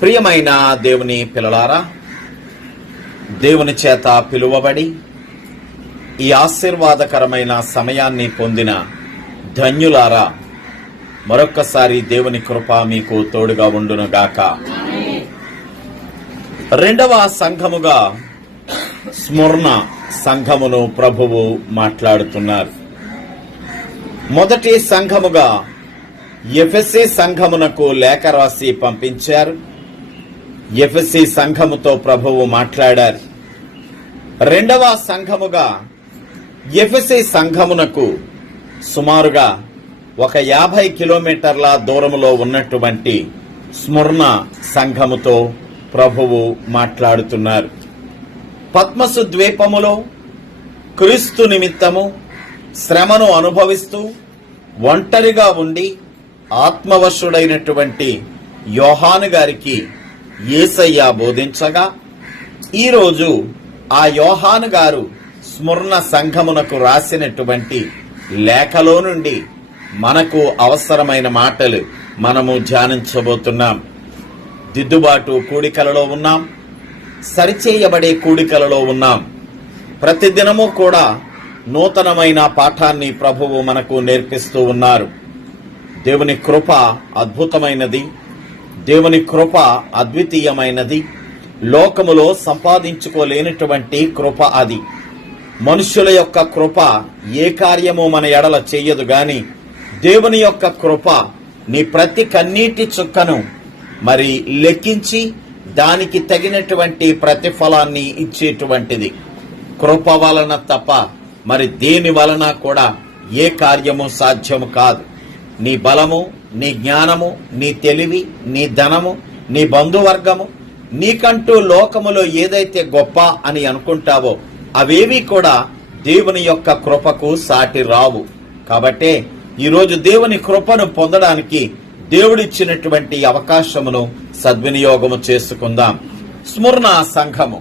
ప్రియమైన దేవుని పిల్లలారా, దేవుని చేత పిలువబడి ఈ ఆశీర్వాదకరమైన సమయాన్ని పొందిన ధన్యులారా, మరొక్కసారి దేవుని కృప మీకు తోడుగా ఉండునుగాక. రెండవ సంఘముగా స్మరణ సంఘమును ప్రభువు మాట్లాడుతున్నారు. మొదటి సంఘముగా ఎఫెసీ సంఘమునకు లేఖ రాసి పంపించారు. ఎఫెసీ సంఘముతో ప్రభువు మాట్లాడారు. రెండవ సంఘముగా ఎఫెసీ సంఘమునకు సుమారుగా 50 కిలోమీటర్ల దూరములో ఉన్నటువంటి స్మరణ సంఘముతో ప్రభువు మాట్లాడుతున్నారు. పద్మసు ద్వీపములో క్రీస్తు నిమిత్తము శ్రమను అనుభవిస్తూ ఒంటరిగా ఉండి ఆత్మవశుడైనటువంటి యోహాను గారికి యేసయ్య బోధించగా, ఈరోజు ఆ యోహాను గారు స్మరణ సంఘమునకు రాసినటువంటి లేఖలో నుండి మనకు అవసరమైన మాటలు మనము ధ్యానించబోతున్నాం. దిద్దుబాటు కూడికలలో ఉన్నాం, సరిచేయబడే కూడికలలో ఉన్నాం. ప్రతిదినము కూడా నూతనమైన పాఠాన్ని ప్రభువు మనకు నేర్పిస్తూ ఉన్నారు. దేవుని కృప అద్భుతమైనది, దేవుని కృప అద్వితీయమైనది. లోకములో సంపాదించుకోలేనటువంటి కృప అది. మనుషుల యొక్క కృప ఏ కార్యము మన ఎడల చెయ్యదు గాని దేవుని యొక్క కృప నీ ప్రతి కన్నీటి చుక్కను మరి లెక్కించి దానికి తగినటువంటి ప్రతిఫలాన్ని ఇచ్చేటువంటిది. కృప వలన తప్ప మరి దేని వలన కూడా ఏ కార్యము సాధ్యము కాదు. నీ బలము, నీ జ్ఞానము, నీ తెలివి, నీ ధనము, నీ బంధువర్గము, నీకంటూ లోకములో ఏదైతే గొప్ప అని అనుకుంటావో అవేవి కూడా దేవుని యొక్క కృపకు సాటి రావు. కాబట్టే ఈరోజు దేవుని కృపను పొందడానికి దేవుడిచ్చినటువంటి అవకాశమును సద్వినియోగము చేసుకుందాం. స్మరణ సంఘము.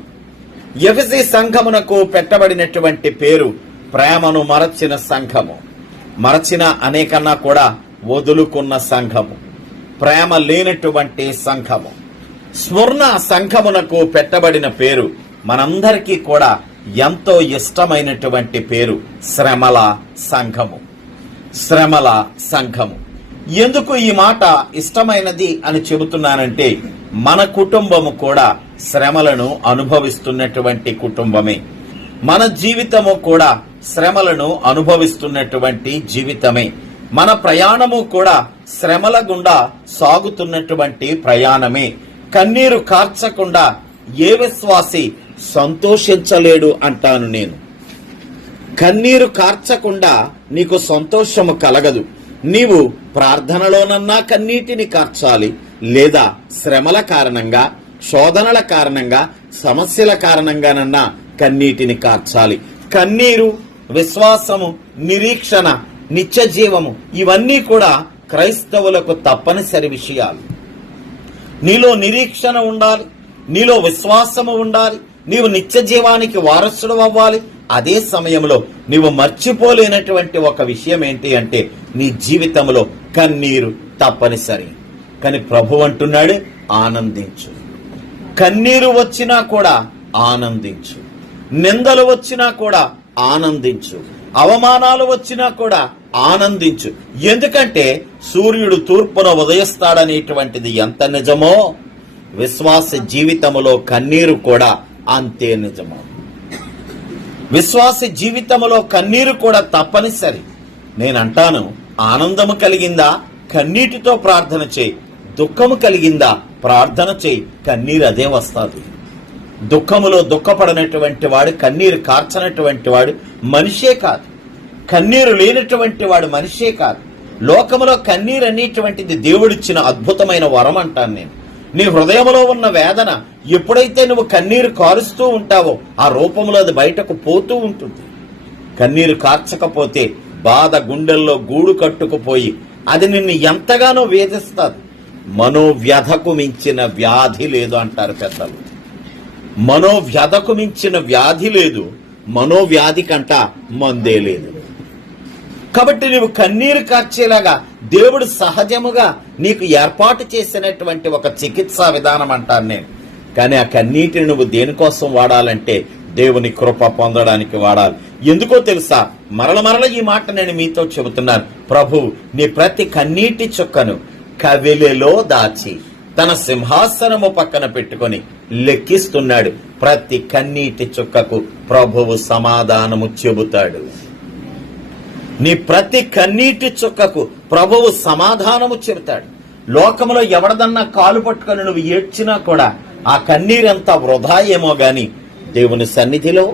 ఎఫెసీ సంఘమునకు పెట్టబడినటువంటి పేరు ప్రేమను మరచిన సంఘము. మరచిన అనేకన్నా కూడా వదులుకున్న సంఘము, ప్రేమ లేనటువంటి సంఘము. స్మరణ సంఘమునకు పెట్టబడిన పేరు మనందరికీ కూడా ఎంతో ఇష్టమైనటువంటి పేరు శ్రమల సంఘము. శ్రమల సంఘము. ఎందుకు ఈ మాట ఇష్టమైనది అని చెబుతున్నానంటే, మన కుటుంబము కూడా శ్రమలను అనుభవిస్తున్నటువంటి కుటుంబమే. మన జీవితము కూడా శ్రమలను అనుభవిస్తున్నటువంటి జీవితమే. మన ప్రయాణము కూడా శ్రమల గుండా సాగుతున్నటువంటి ప్రయాణమే. కన్నీరు కార్చకుండా ఏ విశ్వాసి సంతోషించలేడు అంటాను నేను. కన్నీరు కార్చకుండా నీకు సంతోషము కలగదు. నీవు ప్రార్థనలోనన్నా కన్నీటిని కార్చాలి, లేదా శ్రమల కారణంగా, శోధనల కారణంగా, సమస్యల కారణంగానన్నా కన్నీటిని కార్చాలి. కన్నీరు, విశ్వాసము, నిరీక్షణ, నిత్య జీవము ఇవన్నీ కూడా క్రైస్తవులకు తప్పనిసరి విషయాలు. నీలో నిరీక్షణ ఉండాలి, నీలో విశ్వాసము ఉండాలి, నీవు నిత్య జీవానికి వారసుడు అవ్వాలి. అదే సమయంలో నీవు మర్చిపోలేనటువంటి ఒక విషయం ఏంటి అంటే, నీ జీవితంలో కన్నీరు తప్పనిసరి. కానీ ప్రభు అంటున్నాడు, ఆనందించు. కన్నీరు వచ్చినా కూడా ఆనందించు. నిందలు వచ్చినా కూడా ఆనందించు. అవమానాలు వచ్చినా కూడా ఆనందించు. ఎందుకంటే సూర్యుడు తూర్పున ఉదయిస్తాడనేటువంటిది ఎంత నిజమో, విశ్వాస జీవితములో కన్నీరు కూడా అంతే నిజమో. విశ్వాస జీవితములో కన్నీరు కూడా తప్పనిసరి. నేనంటాను, ఆనందము కలిగిందా కన్నీటితో ప్రార్థన చేయి, దుఃఖము కలిగిందా ప్రార్థన చేయి, కన్నీరు అదే వస్తుంది. దుఃఖములో దుఃఖపడనటువంటి వాడు, కన్నీరు కార్చనటువంటి వాడు మనిషే కాదు. కన్నీరు లేనటువంటి వాడు మనిషే కాదు. లోకములో కన్నీరు అనేటువంటిది దేవుడిచ్చిన అద్భుతమైన వరం అంటాను నేను. నీ హృదయంలో ఉన్న వేదన ఎప్పుడైతే నువ్వు కన్నీరు కారుస్తూ ఉంటావో ఆ రూపంలో అది బయటకు పోతూ ఉంటుంది. కన్నీరు కార్చకపోతే బాధ గుండెల్లో గూడు కట్టుకుపోయి అది నిన్ను ఎంతగానో వేధిస్తుంది. మనోవ్యధకు మించిన వ్యాధి లేదు అంటారు పెద్దలు. మనోవ్యధకు మించిన వ్యాధి లేదు, మనోవ్యాధి కంట మందే లేదు. కాబట్టి నీవు కన్నీరు కార్చేలాగా దేవుడు సహజముగా నీకు ఏర్పాటు చేసినటువంటి ఒక చికిత్సా విధానం అంటాను నేను. కానీ ఆ కన్నీటిని నువ్వు దేనికోసం వాడాలంటే దేవుని కృప పొందడానికి వాడాలి. ఎందుకో తెలుసా? మరల ఈ మాట నేను మీతో చెబుతున్నాను. ప్రభు నీ ప్రతి కన్నీటి చుక్కను కవిలిలో దాచి తన సింహాసనము పక్కన పెట్టుకొని లెక్కిస్తున్నాడు. ప్రతి కన్నీటి చుక్కకు ప్రభువు సమాధానము చెబుతాడు. నీ ప్రతి కన్నీటి చుక్కకు ప్రభువు సమాధానము చెబుతాడు. లోకములో ఎవడదన్నా కాలు పట్టుకొని నువ్వు ఏడ్చినా కూడా ఆ కన్నీరంతా వృధా ఏమో గాని దేవుని సన్నిధిలో,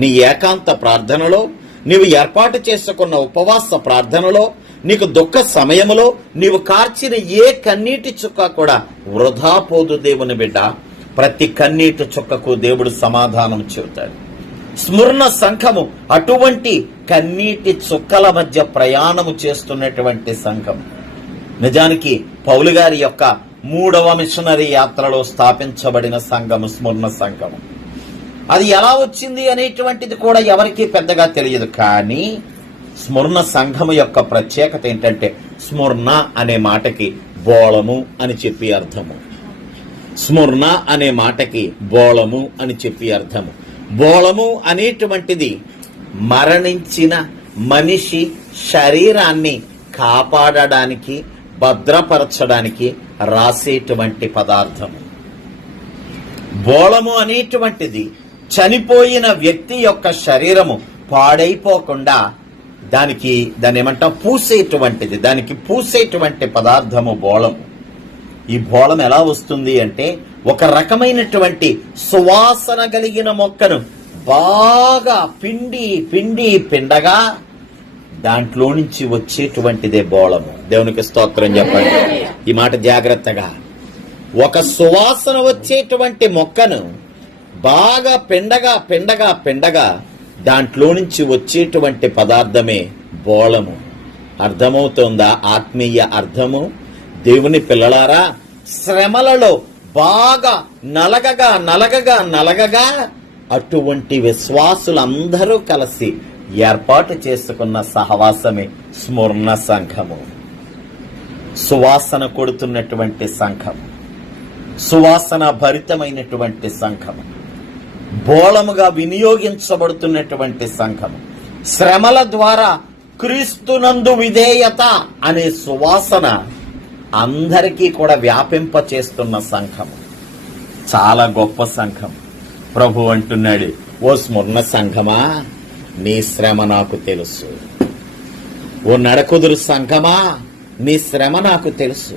నీ ఏకాంత ప్రార్థనలో, నీవు ఏర్పాటు చేసుకున్న ఉపవాస ప్రార్థనలో, నీకు దుఃఖ సమయములో నీవు కార్చిన ఏ కన్నీటి చుక్క కూడా వృధా పోదు దేవుని బిడ్డ. ప్రతి కన్నీటి చుక్కకు దేవుడు సమాధానం చెబుతాడు. స్మరణ సంఘము అటువంటి కన్నీటి చుక్కల మధ్య ప్రయాణము చేస్తున్నటువంటి సంఘం. నిజానికి పౌలు గారి యొక్క 3వ మిషనరీ యాత్రలో స్థాపించబడిన సంఘము స్మరణ సంఘము. అది ఎలా వచ్చింది అనేటువంటిది కూడా ఎవరికీ పెద్దగా తెలియదు. కానీ స్మరణ సంఘము యొక్క ప్రత్యేకత ఏంటంటే స్మరణ అనే మాటకి బోళము అని చెప్పి అర్థము. స్మరణ అనే మాటకి బోళము అని చెప్పి అర్థము. బోళము అనేటువంటిది మరణించిన మనిషి శరీరాన్ని కాపాడడానికి, భద్రపరచడానికి రాసేటువంటి పదార్థము. బోళము అనేటువంటిది చనిపోయిన వ్యక్తి యొక్క శరీరము పాడైపోకుండా దాన్ని ఏమంటాం, పూసేటువంటిది. దానికి పూసేటువంటి పదార్థము బోళము. ఈ బోళం ఎలా వస్తుంది అంటే ఒక రకమైనటువంటి సువాసన కలిగిన మొక్కను బాగా పిండగా దాంట్లో నుంచి వచ్చేటువంటిదే బోళము. దేవునికి స్తోత్రం చెప్పండి. ఈ మాట జాగ్రత్తగా. ఒక సువాసన వచ్చేటువంటి మొక్కను బాగా పిండగా దాంట్లో నుంచి వచ్చేటువంటి పదార్థమే బోళము. అర్థమవుతోందా ఆత్మీయ అర్థము? దేవుని పిల్లలారా, శ్రమలలో బాగా నలగగా అటువంటి విశ్వాసులందరూ కలిసి ఏర్పాటు చేసుకున్న సహవాసమే స్మరణ సంఘము. సువాసన కొడుతున్నటువంటి సంఘము, సువాసన భరితమైనటువంటి సంఘము, బోళముగా వినియోగించబడుతున్నటువంటి సంఘము, శ్రమల ద్వారా క్రీస్తునందు విధేయత అనే సువాసన అందరికీ కూడా వ్యాపింప చేస్తున్న సంఘము. చాలా గొప్ప సంఘం. ప్రభు అంటున్నాడు, ఓ స్మరణ సంఘమా, నీ శ్రమ నాకు తెలుసు. ఓ నడకుదురు సంఘమా, నీ శ్రమ నాకు తెలుసు.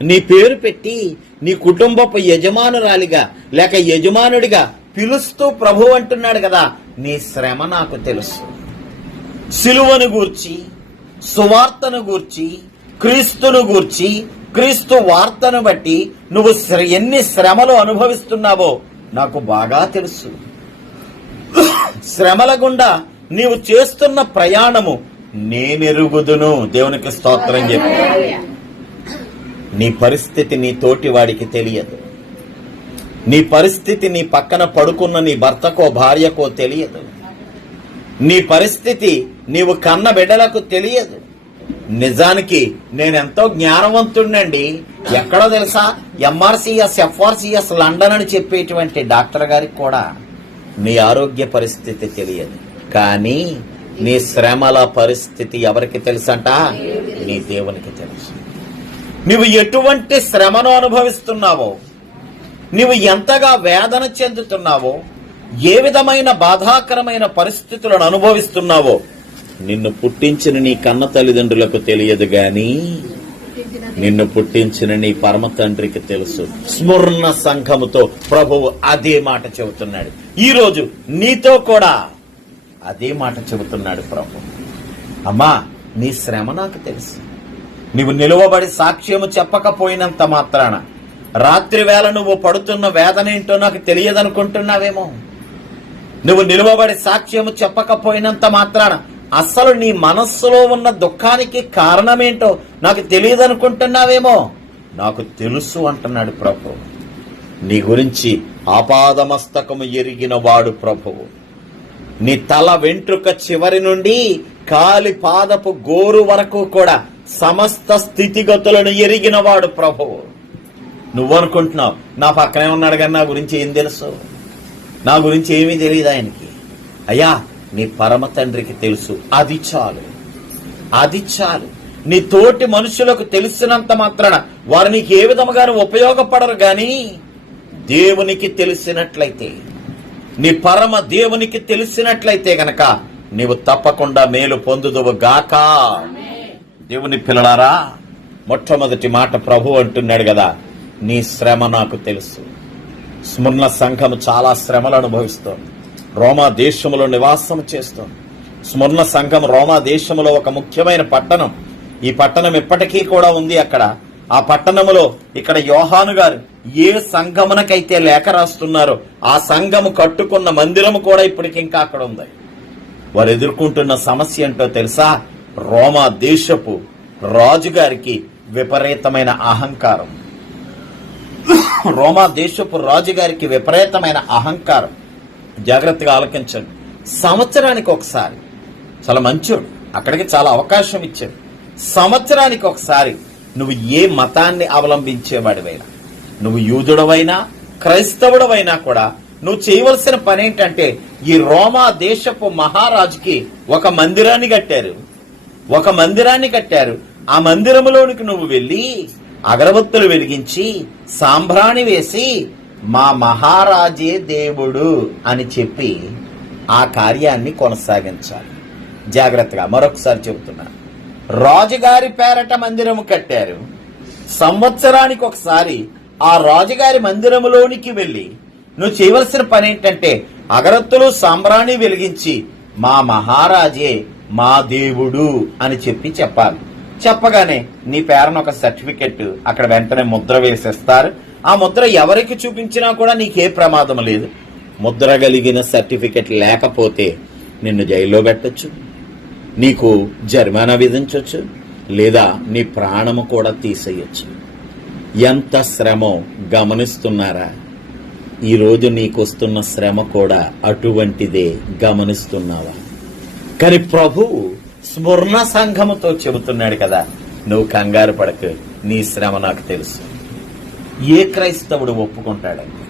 నీ పేరు పెట్టి నీ కుటుంబపు యజమానురాలిగా లేక యజమానుడిగా పిలుస్తూ ప్రభు అంటున్నాడు కదా, నీ శ్రమ నాకు తెలుసు. సిలువను గూర్చి, సువార్తను గూర్చి, క్రీస్తును గూర్చి, క్రీస్తు వార్తను బట్టి నువ్వు ఎన్ని శ్రమలు అనుభవిస్తున్నావో నాకు బాగా తెలుసు. శ్రమల గుండా నీవు చేస్తున్న ప్రయాణము నేనెరుగుదును. దేవునికి స్తోత్రం చెప్పు. నీ పరిస్థితి నీ తోటి వాడికి తెలియదు. నీ పరిస్థితి నీ పక్కన పడుకున్న నీ భర్తకో భార్యకో తెలియదు. నీ పరిస్థితి నీవు కన్న బిడ్డలకు తెలియదు. నిజానికి నేనెంతో జ్ఞానవంతుడినండి. ఎక్కడో తెలుసా, ఎంఆర్సిఎస్ ఎఫ్ఆర్సిఎస్ లండన్ అని చెప్పేటువంటి డాక్టర్ గారికి కూడా నీ ఆరోగ్య పరిస్థితి తెలియదు. కానీ నీ శ్రమల పరిస్థితి ఎవరికి తెలుసంట? నీ దేవునికి తెలుసు. నువ్వు ఎటువంటి శ్రమను అనుభవిస్తున్నావో, నువ్వు ఎంతగా వేదన చెందుతున్నావో, ఏ విధమైన బాధాకరమైన పరిస్థితులను అనుభవిస్తున్నావో నిన్ను పుట్టించిన నీ కన్న తల్లిదండ్రులకు తెలియదు గాని నిన్ను పుట్టించిన నీ పరమ తండ్రికి తెలుసు. స్మరణ సంఘముతో ప్రభువు అదే మాట చెబుతున్నాడు. ఈరోజు నీతో కూడా అదే మాట చెబుతున్నాడు ప్రభు. అమ్మా, నీ శ్రమ నాకు తెలుసు. నువ్వు నిలువబడి సాక్ష్యము చెప్పకపోయినంత మాత్రాన రాత్రి వేళ నువ్వు పడుతున్న వేదన ఏంటో నాకు తెలియదనుకుంటున్నావేమో. నువ్వు నిలువబడి సాక్ష్యము చెప్పకపోయినంత మాత్రాన అసలు నీ మనస్సులో ఉన్న దుఃఖానికి కారణమేంటో నాకు తెలియదనుకుంటున్నావేమో. నాకు తెలుసు అంటున్నాడు ప్రభువు. నీ గురించి ఆపాదమస్తకము ఎరిగిన వాడు ప్రభువు. నీ తల వెంట్రుక చివరి నుండి కాలి పాదపు గోరు వరకు కూడా సమస్త స్థితిగతులను ఎరిగినవాడు ప్రభువు. నువ్వనుకుంటున్నావు నా పక్కనే ఉన్నాడు కానీ నా గురించి ఏం తెలుసు, నా గురించి ఏమీ తెలియదు ఆయనకి. అయ్యా, నీ పరమ తండ్రికి తెలుసు. అది చాలు, అది చాలు. నీ తోటి మనుషులకు తెలిసినంత మాత్రాన వారు నీకు ఏ విధముగానూ ఉపయోగపడరు. గాని దేవునికి తెలిసినట్లయితే, నీ పరమ దేవునికి తెలిసినట్లయితే గనక నీవు తప్పకుండా మేలు పొందుదువు గాక. దేవుని పిల్లలారా, మొట్టమొదటి మాట ప్రభు అంటున్నాడు కదా, నీ శ్రమ నాకు తెలుసు. స్మరణ సంఘం చాలా శ్రమలు అనుభవిస్తోంది. రోమా దేశంలో నివాసం చేస్తోంది. స్మరణ సంఘం రోమా దేశంలో ఒక ముఖ్యమైన పట్టణం. ఈ పట్టణం ఇప్పటికీ కూడా ఉంది అక్కడ. ఆ పట్టణములో ఇక్కడ యోహాను గారు ఏ సంఘమునకైతే లేఖ రాస్తున్నారో ఆ సంఘము కట్టుకున్న మందిరము కూడా ఇప్పటికి ఇంకా అక్కడ ఉంది. వారు ఎదుర్కొంటున్న సమస్య ఏంటో తెలుసా? రోమా దేశపు రాజుగారికి విపరీతమైన అహంకారం. రోమా దేశపు రాజుగారికి విపరీతమైన అహంకారం. జాగ్రత్తగా ఆలకించండి. సంవత్సరానికి ఒకసారి, చాలా మంచోడు, అక్కడికి చాలా అవకాశం ఇచ్చాడు. సంవత్సరానికి ఒకసారి నువ్వు ఏ మతాన్ని అవలంబించేవాడివైనా, నువ్వు యూదుడవైనా క్రైస్తవుడవైనా కూడా నువ్వు చేయవలసిన పని ఏంటంటే, ఈ రోమా దేశపు మహారాజుకి ఒక మందిరాన్ని కట్టారు. ఆ మందిరములోనికి నువ్వు వెళ్ళి అగరబత్తులు వెలిగించి సాంబ్రాణి వేసి మా మహారాజే దేవుడు అని చెప్పి ఆ కార్యాన్ని కొనసాగించాలి. జాగ్రత్తగా మరొకసారి చెబుతున్నా, రాజుగారి పేరట మందిరము కట్టారు. సంవత్సరానికి ఒకసారి ఆ రాజుగారి మందిరములోనికి వెళ్ళి నువ్వు చేయవలసిన పని ఏంటంటే, అగరత్తులు సాంబ్రాణి వెలిగించి మా మహారాజే మా దేవుడు అని చెప్పాలి. చెప్పగానే నీ పేరున ఒక సర్టిఫికెట్ అక్కడ వెంటనే ముద్ర వేసేస్తారు. ఆ ముద్ర ఎవరికి చూపించినా కూడా నీకే ప్రమాదం లేదు. ముద్ర కలిగిన సర్టిఫికెట్ లేకపోతే నిన్ను జైల్లో పెట్టొచ్చు, నీకు జరిమానా విధించవచ్చు, లేదా నీ ప్రాణము కూడా తీసేయచ్చు. ఎంత శ్రమో గమనిస్తున్నారా? ఈరోజు నీకొస్తున్న శ్రమ కూడా అటువంటిదే. గమనిస్తున్నావా? కానీ ప్రభువు స్మరణ సంఘముతో చెబుతున్నాడు కదా, నువ్వు కంగారు పడకు, నీ శ్రమ నాకు తెలుసు. ఏ క్రైస్తవుడు ఒప్పుకుంటాడండి?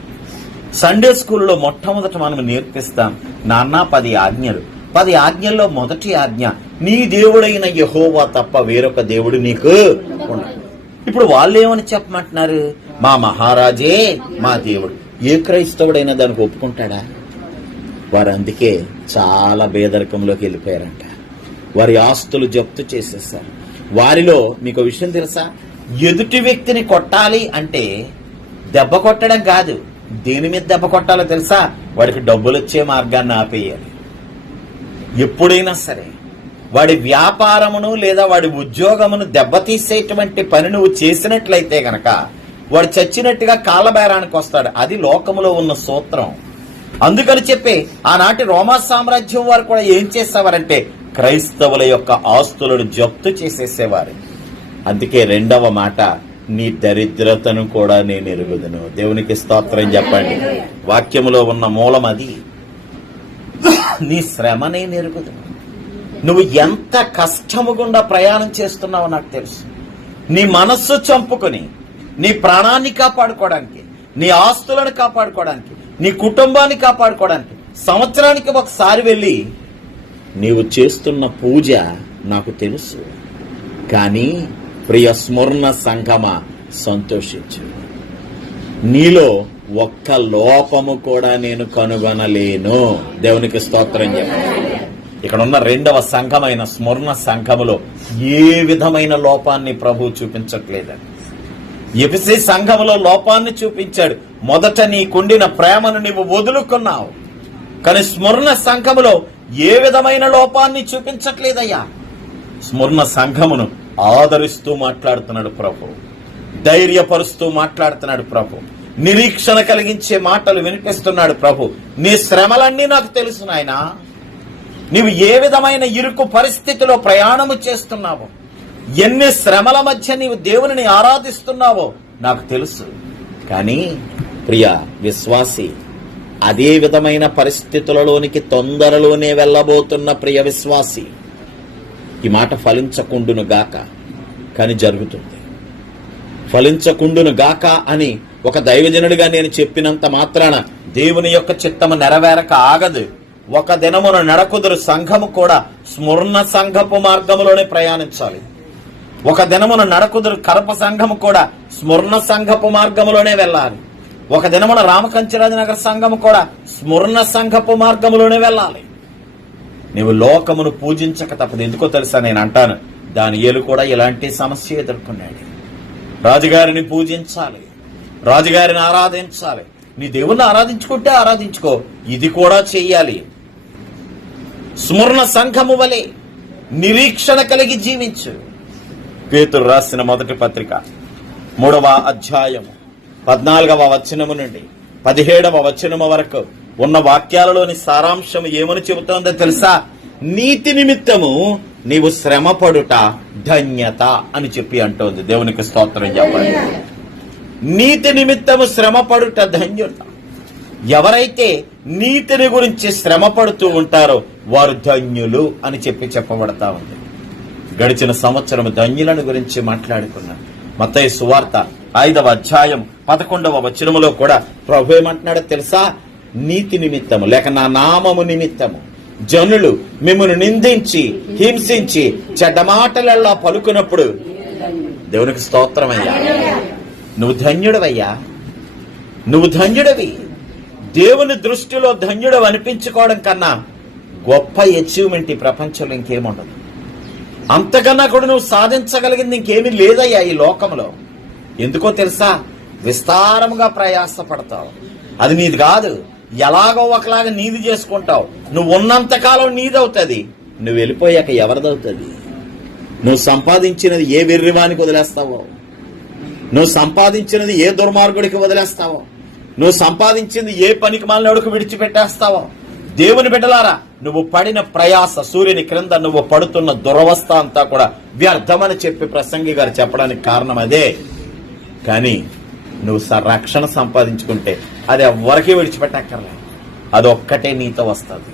సండే స్కూల్లో మొట్టమొదట మనం నేర్పిస్తాం, నాన్న 10 ఆజ్ఞలు. 10 ఆజ్ఞల్లో మొదటి ఆజ్ఞ, నీ దేవుడైన యెహోవా తప్ప వేరొక దేవుడు నీకు ఉండడు. ఇప్పుడు వాళ్ళు ఏమని చెప్పమంటున్నారు? మా మహారాజే మా దేవుడు. ఏ క్రైస్తవుడైనా దానికి ఒప్పుకుంటాడా? వారు అందుకే చాలా పేదరికంలోకి వెళ్ళిపోయారంట. వారి ఆస్తులు జప్తు చేసేసారు. వారిలో మీకు విషయం తెలుసా? ఎదుటి వ్యక్తిని కొట్టాలి అంటే దెబ్బ కొట్టడం కాదు, దేని మీద దెబ్బ కొట్టాలో తెలుసా? వాడికి డబ్బులు వచ్చే మార్గాన్ని ఆపేయాలి. ఎప్పుడైనా సరే వాడి వ్యాపారమును లేదా వాడి ఉద్యోగమును దెబ్బతీసేటువంటి పని నువ్వు చేసినట్లయితే గనక వాడు చచ్చినట్టుగా కాళ్ళబేరానికి వస్తాడు. అది లోకములో ఉన్న సూత్రం. అందుకని చెప్పి ఆనాటి రోమా సామ్రాజ్యం వారు కూడా ఏం చేసేవారంటే క్రైస్తవుల యొక్క ఆస్తులను జప్తు చేసేసేవారు. అందుకే రెండవ మాట, నీ దరిద్రతను కూడా నేను ఎరుగుదును. దేవునికి స్తోత్రం చెప్పండి. వాక్యములో ఉన్న మూలం అది. నీ శ్రమ నేను ఎరుగుదును. నువ్వు ఎంత కష్టము గుండా ప్రయాణం చేస్తున్నావో నాకు తెలుసు. నీ మనస్సు చంపుకొని నీ ప్రాణాన్ని కాపాడుకోవడానికి, నీ ఆస్తులను కాపాడుకోవడానికి, నీ కుటుంబాన్ని కాపాడుకోవడానికి సంవత్సరానికి ఒకసారి వెళ్ళి నీవు చేస్తున్న పూజ నాకు తెలుసు. కానీ ప్రియ స్మరణ సంఘమా, సంతోషించు. నీలో ఒక్క లోపము కూడా నేను కనుగొనలేను. దేవునికి స్తోత్రం చెప్పండి. ఇక్కడ ఉన్న రెండవ సంఘమైన స్మరణ సంఘములో ఏ విధమైన లోపాన్ని ప్రభు చూపించట్లేదని. ఎఫెసీ సంఘములో లోపాన్ని చూపించాడు. మొదట నీకుండిన ప్రేమను నీవు వదులుకున్నావు. కానీ స్మరణ సంఘములో ఏ విధమైన లోపాన్ని చూపించట్లేదయ్యా. స్మరణ సంఘమును ఆదరిస్తూ మాట్లాడుతున్నాడు ప్రభు, ధైర్యపరుస్తూ మాట్లాడుతున్నాడు ప్రభు, నిరీక్షణ కలిగించే మాటలు వినిపిస్తున్నాడు ప్రభు. నీ శ్రమలన్నీ నాకు తెలుసు నాయనా. నీవు ఏ విధమైన ఇరుకు పరిస్థితిలో ప్రయాణము చేస్తున్నావో, ఎన్ని శ్రమల మధ్య నీవు దేవుని ఆరాధిస్తున్నావో నాకు తెలుసు. కానీ ప్రియ విశ్వాసి, అదే విధమైన పరిస్థితులలోనికి తొందరలోనే వెళ్ళబోతున్న ప్రియ విశ్వాసి, ఈ మాట ఫలించకుండును గాక, కానీ జరుగుతుంది. ఫలించకుండును గాక అని ఒక దైవజనుడిగా నేను చెప్పినంత మాత్రాన దేవుని యొక్క చిత్తము నెరవేరక ఆగదు. ఒక దినమున నడకుదురు సంఘము కూడా స్మరణ సంఘపు మార్గములోనే ప్రయాణించాలి. ఒక దినమున నడకుదురు కరప సంఘము కూడా స్మరణ సంఘపు మార్గములోనే వెళ్ళాలి. ఒక దినమున రామకంచిరాజనగర సంఘము కూడా స్మరణ సంఘపు మార్గములోనే వెళ్ళాలి. నీవు లోకమును పూజించక తప్పదు. ఎందుకో తెలుసా, నేను అంటాను, దానియేలు కూడా ఇలాంటి సమస్య ఎదుర్కొన్నాడు. రాజుగారిని పూజించాలి, రాజుగారిని ఆరాధించాలి. నీ దేవుణ్ణి ఆరాధించుకుంటే ఆరాధించుకో, ఇది కూడా చెయ్యాలి. స్మరణ సంఘము వలె నిరీక్షణ కలిగి జీవించు. పేతురు రాసిన మొదటి పత్రిక 3వ అధ్యాయము 14వ వచనము నుండి 17వ వచనము వరకు ఉన్న వాక్యాలలోని సారాంశం ఏమని చెబుతోందో తెలుసా? నీతి నిమిత్తము నీవు శ్రమపడుట ధన్యత అని చెప్పి అంటోంది. దేవునికి స్తోత్రం చెప్పండి. నీతి నిమిత్తము శ్రమపడుట ధన్యత. ఎవరైతే నీతిని గురించి శ్రమ పడుతూ ఉంటారో వారు ధన్యులు అని చెప్పబడతా ఉంది. గడిచిన సంవత్సరం ధన్యులను గురించి మాట్లాడుకున్నాం. మత్తయి సువార్త 5వ అధ్యాయం 11వ వచనములో కూడా ప్రభు ఏమంటున్నాడో తెలుసా? నీతి నిమిత్తము లేక నా నామము నిమిత్తము జనులు మిమ్మల్ని నిందించి హింసించి చెడ్డ మాటలల్లా పలుకున్నప్పుడు, దేవునికి స్తోత్రమయ్యా, నువ్వు ధన్యుడవయ్యా, నువ్వు ధన్యుడవి. దేవుని దృష్టిలో ధన్యుడు అనిపించుకోవడం కన్నా గొప్ప అచీవ్మెంట్ ఈ ప్రపంచంలో ఇంకేముండదు. అంతకన్నా కూడా నువ్వు సాధించగలిగింది ఇంకేమీ లేదయ్యా ఈ లోకంలో. ఎందుకో తెలుసా? విస్తారముగా ప్రయాసపడతావు, అది నీది కాదు. ఎలాగో ఒకలాగా నీది చేసుకుంటావు. నువ్వు ఉన్నంతకాలం నీదవుతుంది, నువ్వు వెళ్ళిపోయాక ఎవరిదవుతుంది? నువ్వు సంపాదించినది ఏ వెర్రివానికి వదిలేస్తావో, నువ్వు సంపాదించినది ఏ దుర్మార్గుడికి వదిలేస్తావో, నువ్వు సంపాదించింది ఏ పనికి మాలినోడికి విడిచిపెట్టేస్తావో. దేవుని బిడ్డలారా, నువ్వు పడిన ప్రయాస, సూర్యుని క్రింద నువ్వు పడుతున్న దురవస్థ అంతా కూడా వ్యర్థమని చెప్పి ప్రసంగి గారు చెప్పడానికి కారణం అదే. కానీ నువ్వు రక్షణ సంపాదించుకుంటే అది ఎవరికీ విడిచిపెట్టక్కర్లే. అదొక్కటే నీతో వస్తుంది.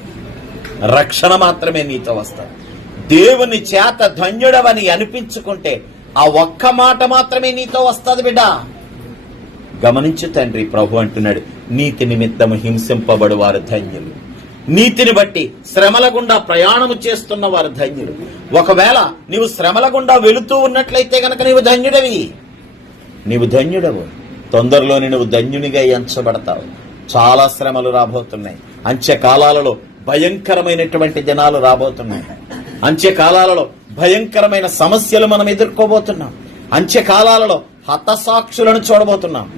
రక్షణ మాత్రమే నీతో వస్తుంది. దేవుని చేత ధన్యుడవని అనిపించుకుంటే ఆ ఒక్క మాట మాత్రమే నీతో వస్తుంది బిడ్డ. గమనించు తండ్రి, ప్రభు అంటున్నాడు, నీతి నిమిత్తము హింసింపబడు వారు ధన్యులు. నీతిని బట్టి శ్రమల గుండా ప్రయాణము చేస్తున్న వారు ధన్యులు. ఒకవేళ నీవు శ్రమల గుండా వెళుతూ ఉన్నట్లయితే గనక నీవు ధన్యుడవి, నీవు ధన్యుడవు. తొందరలోని నువ్వు ధన్యునిగా ఎంచబడతావు. చాలా శ్రమలు రాబోతున్నాయి. అంత్యకాలాలలో భయంకరమైనటువంటి దినాలు రాబోతున్నాయి. అంత్యకాలాలలో భయంకరమైన సమస్యలు మనం ఎదుర్కోబోతున్నాం. అంత్యకాలాలలో హతసాక్షులను చూడబోతున్నాం.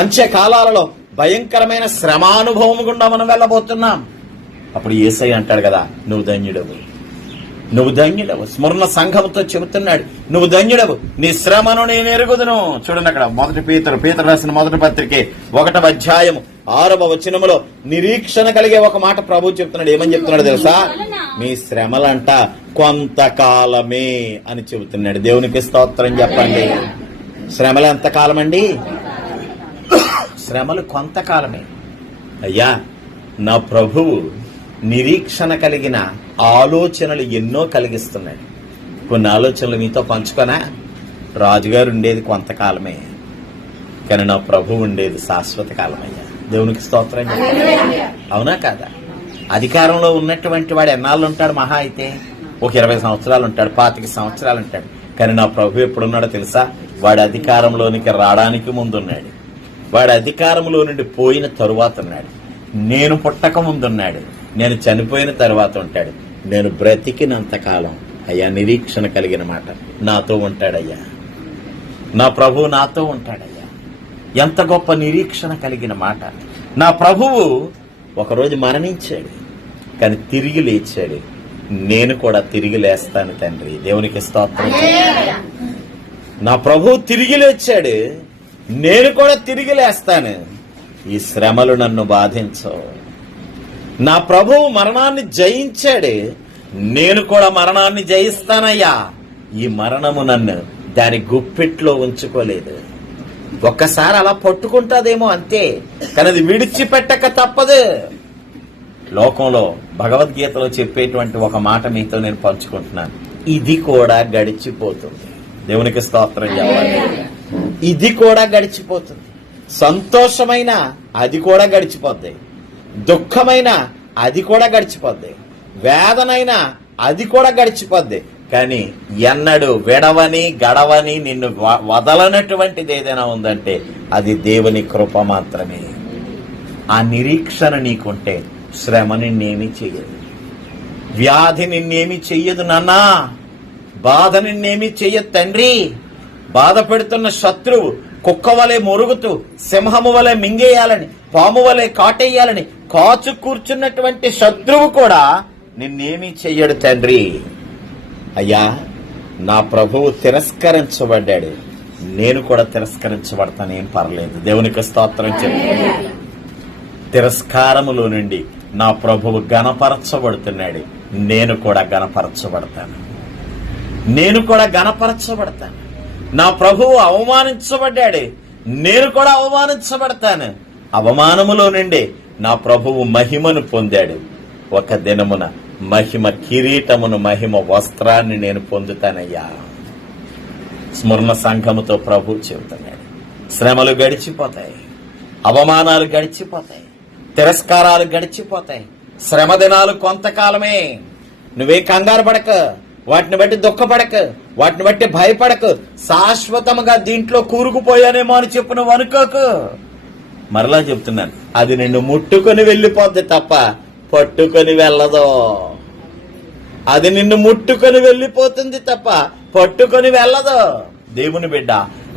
అంత్యకాలాలలో భయంకరమైన శ్రమానుభవం గుండా మనం వెళ్ళబోతున్నాం. అప్పుడు యేసయ్య అంటాడు కదా, నువ్వు ధన్యుడవు, నువ్వు ధన్యుడవు. స్మరణ సంఘంతో చెబుతున్నాడు, నువ్వు ధన్యుడవు, నీ శ్రమను నేను ఎరుగుదును. చూడండి అక్కడ మొదటి పేతురు రాసిన మొదటి పత్రికే 1వ అధ్యాయం 6వ వచనములో నిరీక్షణ కలిగే ఒక మాట ప్రభు చెప్తున్నాడు. ఏమని చెప్తున్నాడు తెలుసా? మీ శ్రమలంట కొంతకాలమే అని చెబుతున్నాడు. దేవునికి స్తోత్రం చెప్పండి. శ్రమలు ఎంతకాలం అండి? శ్రమలు కొంతకాలమే. అయ్యా, నా ప్రభువు నిరీక్షణ కలిగిన ఆలోచనలు ఎన్నో కలిగిస్తున్నాడు. కొన్ని ఆలోచనలు మీతో పంచుకోనా? రాజుగారు ఉండేది కొంతకాలమే, కానీ నా ప్రభు ఉండేది శాశ్వత కాలమయ్యా. దేవునికి స్తోత్రం. అవునా కాదా? అధికారంలో ఉన్నటువంటి వాడు ఎన్నాళ్ళు ఉంటాడు? మహా అయితే ఒక 20 సంవత్సరాలు ఉంటాడు, 25 సంవత్సరాలు ఉంటాడు. కానీ నా ప్రభు ఎప్పుడున్నాడో తెలుసా? వాడు అధికారంలోనికి రావడానికి ముందున్నాడు, వాడు అధికారంలో నుండి పోయిన తరువాత ఉన్నాడు, నేను పుట్టక ముందున్నాడు, నేను చనిపోయిన తరువాత ఉంటాడు, నేను బ్రతికినంతకాలం. అయ్యా, నిరీక్షణ కలిగిన మాట, నాతో ఉంటాడయ్యా, నా ప్రభు నాతో ఉంటాడయ్యా. ఎంత గొప్ప నిరీక్షణ కలిగిన మాట. నా ప్రభువు ఒకరోజు మరణించాడు, కానీ తిరిగి లేచాడు. నేను కూడా తిరిగి లేస్తాను తండ్రి. దేవునికి స్తోత్రం. నా ప్రభువు తిరిగి లేచాడు, నేను కూడా తిరిగి లేస్తాను. ఈ శ్రమలు నన్ను బాధించవు. నా ప్రభువు మరణాన్ని జయించాడు, నేను కూడా మరణాన్ని జయిస్తానయ్యా. ఈ మరణము నన్ను దాని గుప్పిట్లో ఉంచుకోలేదు. ఒక్కసారి అలా పట్టుకుంటాదేమో అంతే, కానీ అది విడిచిపెట్టక తప్పదు. లోకంలో భగవద్గీతలో చెప్పేటువంటి ఒక మాట మీతో నేను పంచుకుంటున్నాను. ఇది కూడా గడిచిపోతుంది. దేవునికి స్తోత్రం చెప్పాలి. ఇది కూడా గడిచిపోతుంది. సంతోషమైన అది కూడా గడిచిపోద్ది, దుఃఖమైన అది కూడా గడిచిపోద్ది, వేదనైన అది కూడా గడిచిపోద్ది. కానీ ఎన్నడూ విడవని గడవని నిన్ను వదలనటువంటిది ఏదైనా ఉందంటే అది దేవుని కృప మాత్రమే. ఆ నిరీక్షణ నీకుంటే శ్రమ నిన్నేమీ చెయ్యదు, వ్యాధి నిన్నేమీ చెయ్యదు నాన్నా, బాధ నిన్నేమీ చెయ్యదు తండ్రి. బాధ పెడుతున్న శత్రువు కుక్క వలె మొరుగుతూ సింహము వలె మింగేయాలని, పాము వలె కాటేయాలని కాచు కూర్చున్నటువంటి శత్రువు కూడా నిన్నేమీ చెయ్యడు తండ్రి. అయ్యా, నా ప్రభువు తిరస్కరించబడ్డాడు, నేను కూడా తిరస్కరించబడతానేం పర్లేదు. దేవునికి స్తోత్రం చెప్పి తిరస్కారములో నుండి నా ప్రభువు గణపరచబడుతున్నాడు, నేను కూడా గణపరచబడతాను, నేను కూడా గణపరచబడతాను. నా ప్రభువు అవమానించబడ్డాడు, నేను కూడా అవమానించబడతాను. అవమానములో నుండి నా ప్రభువు మహిమను పొందాడు. ఒక దినమున మహిమ కిరీటమును, మహిమ వస్త్రాన్ని నేను పొందుతానయ్యా. స్మరణ సంఘముతో ప్రభు చెబుతున్నాడు. శ్రమలు గడిచిపోతాయి, అవమానాలు గడిచిపోతాయి, తిరస్కారాలు గడిచిపోతాయి. శ్రమ దినాలు కొంతకాలమే. నువ్వే కంగారు పడక, వాటిని బట్టి దుఃఖపడక, వాటిని బట్టి భయపడకు. శాశ్వతముగా దీంట్లో కూరుకుపోయానేమో అని చెప్పు నువ్వు అనుకోకు. మరలా చెప్తున్నాను, అది నిన్ను ముట్టుకొని వెళ్ళిపోద్ది తప్ప పట్టుకొని వెళ్ళదు. అది నిన్ను ముట్టుకొని వెళ్ళిపోతుంది తప్ప పట్టుకొని వెళ్ళదు. దేవుని బిడ్డ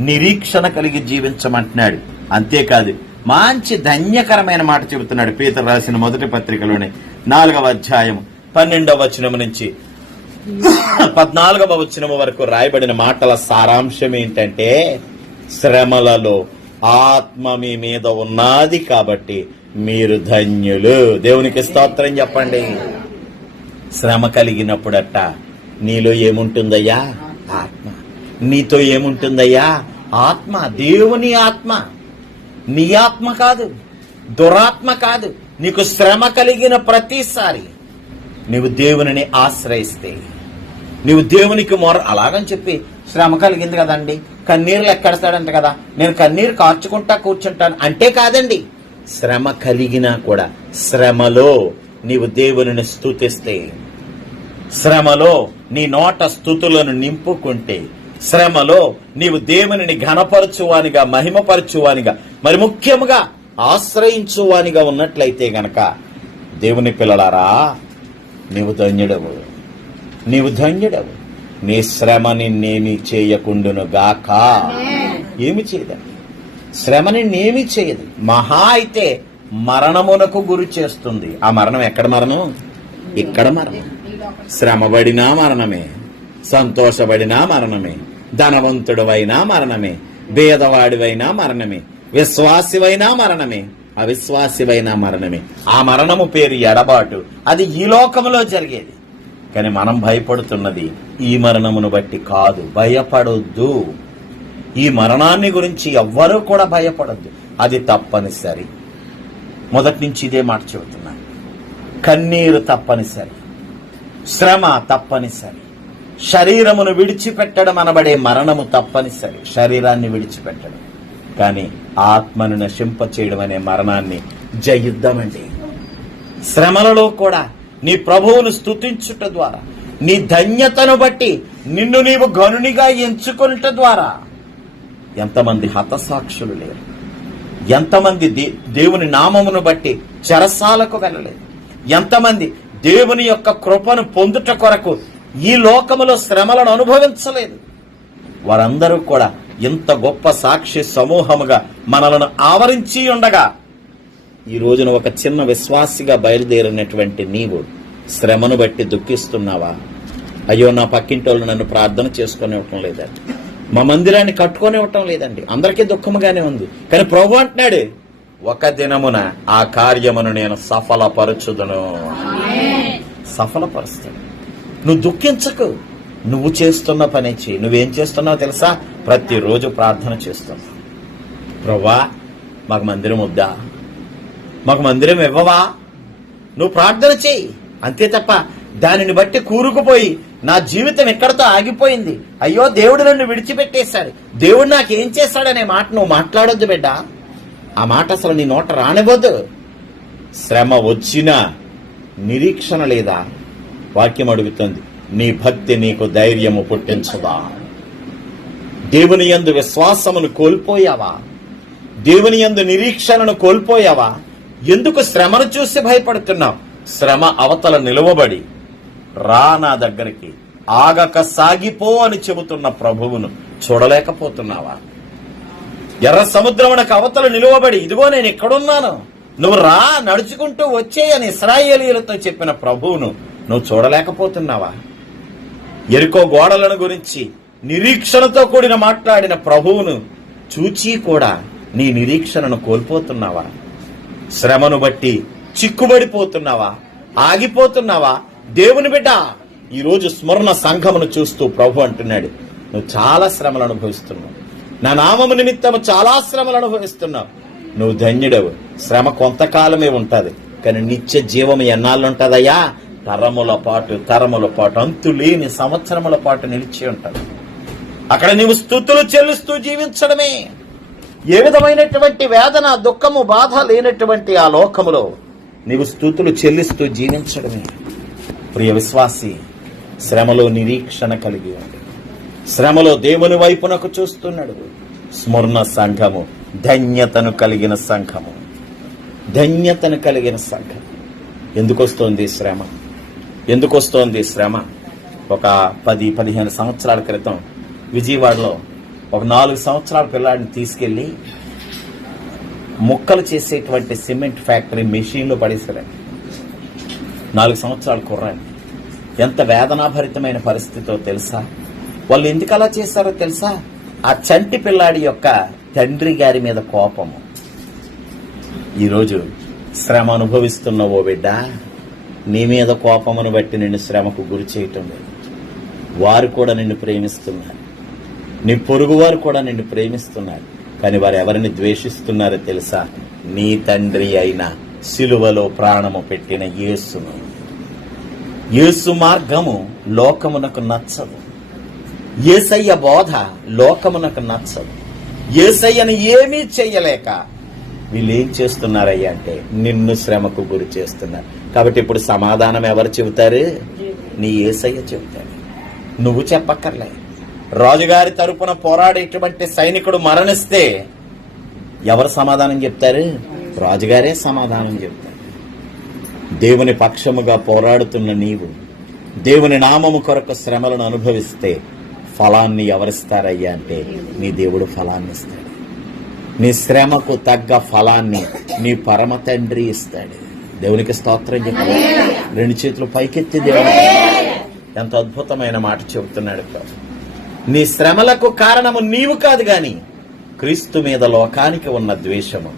నిరీక్షణ కలిగి జీవించమంటున్నాడు. అంతేకాదు, మంచి ధన్యకరమైన మాట చెబుతున్నాడు. పేతురు రాసిన మొదటి పత్రికలోని 4వ అధ్యాయం 12వ వచనం నుంచి 14వ వచనం వరకు రాయబడిన మాటల సారాంశం ఏంటంటే, శ్రమలలో ఆత్మ మీ మీద ఉన్నది కాబట్టి మీరు ధన్యులు. దేవునికి స్తోత్రం చెప్పండి. శ్రమ కలిగినప్పుడట నీలో ఏముంటుందయ్యా? ఆత్మ. నీతో ఏముంటుందయ్యా? ఆత్మ. దేవుని ఆత్మ. నీ ఆత్మ కాదు, దురాత్మ కాదు. నీకు శ్రమ కలిగిన ప్రతిసారి నీవు దేవునిని ఆశ్రయిస్తే, నీవు దేవునికి అలాగని చెప్పి శ్రమ కలిగింది కదండి, కన్నీరు ఎక్కడతాడంట కదా, నేను కన్నీరు కార్చుకుంటా కూర్చుంటాను అంటే కాదండి. శ్రమ కలిగినా కూడా శ్రమలో నీవు దేవునిని స్తుతిస్తే, శ్రమలో నీ నోట స్తుతులను నింపుకుంటే, శ్రమలో నీవు దేవునిని ఘనపరచువానిగా, మహిమపరచువానిగా, మరి ముఖ్యముగా ఆశ్రయించువానిగా ఉన్నట్లయితే గనక దేవుని పిల్లలారా, నీవు ధన్యుడవు, నీవు ధన్యుడవు. నీ శ్రమ నిన్నేమీ చేయకుండును గాక. ఏమి చేయదండి, శ్రమ నిన్నేమీ చేయదు. మహా అయితే మరణమునకు గురి చేస్తుంది. ఆ మరణం ఎక్కడ మరణం? ఇక్కడ మరణం. శ్రమపడినా మరణమే, సంతోషపడినా మరణమే, ధనవంతుడివైనా మరణమే, భేదవాడివైనా మరణమే, విశ్వాసివైనా మరణమే, అవిశ్వాసివైనా మరణమే. ఆ మరణము పేరు ఎడబాటు. అది ఈ లోకములో జరిగేది. కానీ మనం భయపడుతున్నది ఈ మరణమును బట్టి కాదు. భయపడొద్దు. ఈ మరణాన్ని గురించి ఎవ్వరూ కూడా భయపడొద్దు. అది తప్పనిసరి. మొదటి నుంచి ఇదే మాట చెబుతున్నాను. కన్నీరు తప్పనిసరి, శ్రమ తప్పనిసరి, శరీరమును విడిచిపెట్టడం అనబడే మరణము తప్పనిసరి. శరీరాన్ని విడిచిపెట్టడం, కానీ ఆత్మను నశింప చేయడం అనే మరణాన్ని జయిద్దామండి. శ్రమలలో కూడా నీ ప్రభువును స్తుతించుట ద్వారా, నీ ధన్యతను బట్టి నిన్ను నీవు గనునిగా ఎంచుకొనుట ద్వారా ఎంతమంది హతసాక్షులు లేరు, ఎంతమంది దేవుని నామమును బట్టి చెరసాలకు వెళ్ళలేదు, ఎంతమంది దేవుని యొక్క కృపను పొందుట కొరకు ఈ లోకములో శ్రమలను అనుభవించలేదు. వారందరూ కూడా ఇంత గొప్ప సాక్షి సమూహముగా మనలను ఆవరించి ఉండగా, ఈ రోజున ఒక చిన్న విశ్వాసిగా బయలుదేరినటువంటి నీవు శ్రమను బట్టి దుఃఖిస్తున్నావా? అయ్యో, నా పక్కింటి వాళ్ళు నన్ను ప్రార్థన చేసుకొని ఇవ్వటం లేదండి, మా మందిరాన్ని కట్టుకొని ఇవ్వటం లేదండి, అందరికీ దుఃఖముగానే ఉంది. కానీ ప్రభు అంటున్నాడు, ఒక దినమున ఆ కార్యమును నేను సఫలపరచుదును. సఫలపరుస్తాను. నువ్వు దుఃఖించకు. నువ్వు చేస్తున్న పనే చేయి. నువ్వేం చేస్తున్నావో తెలుసా? ప్రతిరోజు ప్రార్థన చేస్తున్నావు. ప్రభువా, మాకు మందిరం వద్దా? మాకు మందిరం ఇవ్వవా? నువ్వు ప్రార్థన చేయి. అంతే తప్ప దానిని బట్టి కూరుకుపోయి నా జీవితం ఎక్కడితో ఆగిపోయింది, అయ్యో దేవుడు నన్ను విడిచిపెట్టేశాడు, దేవుడు నాకేం చేశాడనే మాట నువ్వు మాట్లాడొద్దు బిడ్డ. ఆ మాట అసలు నీ నోట రానివ్వద్దు. శ్రమ వచ్చినా నిరీక్షణ లేదా? వాక్యం అడుగుతుంది, నీ భక్తి నీకు ధైర్యము పుట్టించదా? దేవుని యందు విశ్వాసమును కోల్పోయావా? దేవుని యందు నిరీక్షణను కోల్పోయావా? ఎందుకు శ్రమను చూసి భయపడుతున్నావు? శ్రమ అవతల నిలువబడి రా నా దగ్గరికి, ఆగక సాగిపో అని చెబుతున్న ప్రభువును చూడలేకపోతున్నావా? ఎర్ర సముద్రమునకు అవతల నిలువబడి, ఇదిగో నేను ఇక్కడున్నాను, నువ్వు రా, నడుచుకుంటూ వచ్చేయని ఇశ్రాయేలీయులతో చెప్పిన ప్రభువును నువ్వు చూడలేకపోతున్నావా? ఎరికో గోడలను గురించి నిరీక్షణతో కూడిన మాట్లాడిన ప్రభువును చూచి కూడా నీ నిరీక్షణను కోల్పోతున్నావా? శ్రమను బట్టి చిక్కుబడిపోతున్నావా? ఆగిపోతున్నావా? దేవుని బిడ్డ, ఈరోజు స్మరణ సంఘమును చూస్తూ ప్రభు అంటున్నాడు, నువ్వు చాలా శ్రమలు అనుభవిస్తున్నావు, నా నామము నిమిత్తము చాలా శ్రమలు అనుభవిస్తున్నావు. నువ్వు ధన్యుడవు. శ్రమ కొంతకాలమే ఉంటది, కానీ నిత్య జీవము ఎన్నాళ్ళుంటదయ్యా? తరముల పాటు అంతులేని సంవత్సరముల పాటు నిలిచి ఉంటది. అక్కడ నీవు స్తుతులు చెల్లిస్తూ జీవించడమే. ఏ విధమైనటువంటి వేదన, దుఃఖము, బాధ లేనటువంటి ఆ లోకములో నీవు స్తుతులు చెల్లిస్తూ జీవించడమే. ప్రియ విశ్వాసి, శ్రమలో నిరీక్షణ కలిగి ఉంది, శ్రమలో దేవుని వైపునకు చూస్తున్నాడు. స్మరణ సంఘము ధన్యతను కలిగిన సంఘము, ధన్యతను కలిగిన సంఘం. ఎందుకొస్తోంది శ్రమ? ఎందుకొస్తోంది శ్రమ? ఒక 10-15 సంవత్సరాల క్రితం విజయవాడలో ఒక 4 సంవత్సరాల పిల్లాడిని తీసుకెళ్లి ముక్కలు చేసేటువంటి సిమెంట్ ఫ్యాక్టరీ మెషిన్లో పడేసారండి. 4 సంవత్సరాల కుర్రాన్ని. ఎంత వేదనాభరితమైన పరిస్థితో తెలుసా? వాళ్ళు ఎందుకు అలా చేశారో తెలుసా? ఆ చంటి పిల్లాడి యొక్క తండ్రి గారి మీద కోపము. ఈరోజు శ్రమ అనుభవిస్తున్న ఓ బిడ్డ, నీ మీద కోపమును బట్టి నిన్ను శ్రమకు గురి చేయటం లేదు. వారు కూడా నిన్ను ప్రేమిస్తున్నారు, నీ పొరుగు వారు కూడా నిన్ను ప్రేమిస్తున్నారు. కానీ వారు ఎవరిని ద్వేషిస్తున్నారో తెలుసా? నీ తండ్రి అయిన సిలువలో ప్రాణము పెట్టిన యేసును. యేసు మార్గము లోకమునకు నచ్చదు, యేసయ్య బోధ లోకమునకు నచ్చదు. యేసయ్యను ఏమీ చెయ్యలేక వీళ్ళేం చేస్తున్నారయ్యా అంటే నిన్ను శ్రమకు గురి చేస్తున్నారు. కాబట్టి ఇప్పుడు సమాధానం ఎవరు చెబుతారు? నీ యేసయ్య చెబుతాడు, నువ్వు చెప్పక్కర్లే. రాజుగారి తరపున పోరాడేటువంటి సైనికుడు మరణిస్తే ఎవరు సమాధానం చెప్తారు? రాజుగారే సమాధానం చెప్తారు. దేవుని పక్షముగా పోరాడుతున్న నీవు దేవుని నామము కొరకు శ్రమలను అనుభవిస్తే ఫలాన్ని ఎవరిస్తారయ్యా అంటే నీ దేవుడు ఫలాన్ని ఇస్తాడు. నీ శ్రమకు తగ్గ ఫలాన్ని నీ పరమ తండ్రి ఇస్తాడు. దేవునికి స్తోత్రం చెప్పాలి. 2 చేతులు పైకెత్తి దేవుడు ఎంత అద్భుతమైన మాట చెబుతున్నాడు. నీ శ్రమలకు కారణము నీవు కాదు గాని క్రీస్తు మీద లోకానికి ఉన్న ద్వేషము.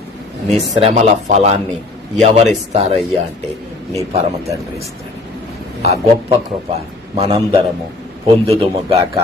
నీ శ్రమల ఫలాన్ని ఎవరిస్తారయ్యా అంటే నీ పరమ తండ్రి ఇస్తాడు. ఆ గొప్ప కృప మనందరము పొందుదుముగాక.